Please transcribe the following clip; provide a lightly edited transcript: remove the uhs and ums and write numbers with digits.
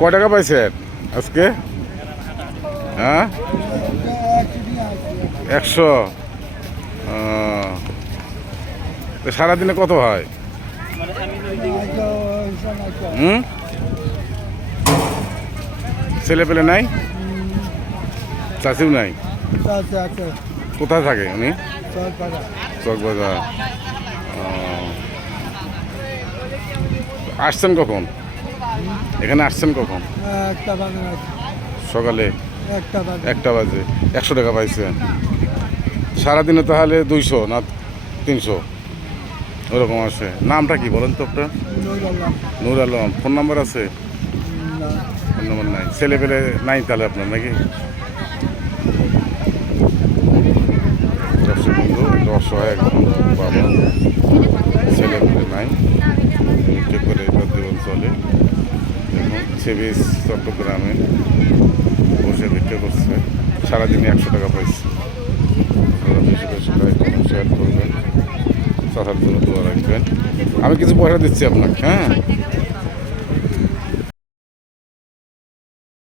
কয় টাকা পাইছেন আজকে? হ্যাঁ, 100। সারাদিনে কত হয়? ছেলে পেলে নাই? চাষিও নাই? কোথায় থাকে উনি? চকবাজার। আসছেন কখন? এখানে আসছেন কখন? সকালে 1টা বাজে। 100 টাকা পাইছেন। সারাদিনে তাহলে 200 না 300 ওরকম আসে। নামটা কি বলেন তো আপনার? নূর আলম। ফোন নাম্বার আছে? ফোন নাম্বার নাই। ছেলে পেলে নাই তাহলে আপনার নাকি? দর্শক বন্ধু, একটা অসহায় একজন বাবা, ছেলে পেলে নাই, ভিক্ষে করে তার জীবন চলে। এখন সেভিস চট্টগ্রামে বসে ভিক্ষে করছে। সারাদিনে 100 টাকা পাইছে। বেশি বেশি শেয়ার করবেন, চাষার জন্য দোয়া রাখবেন। আমি কিছু পয়সা দিচ্ছি আপনাকে, হ্যাঁ।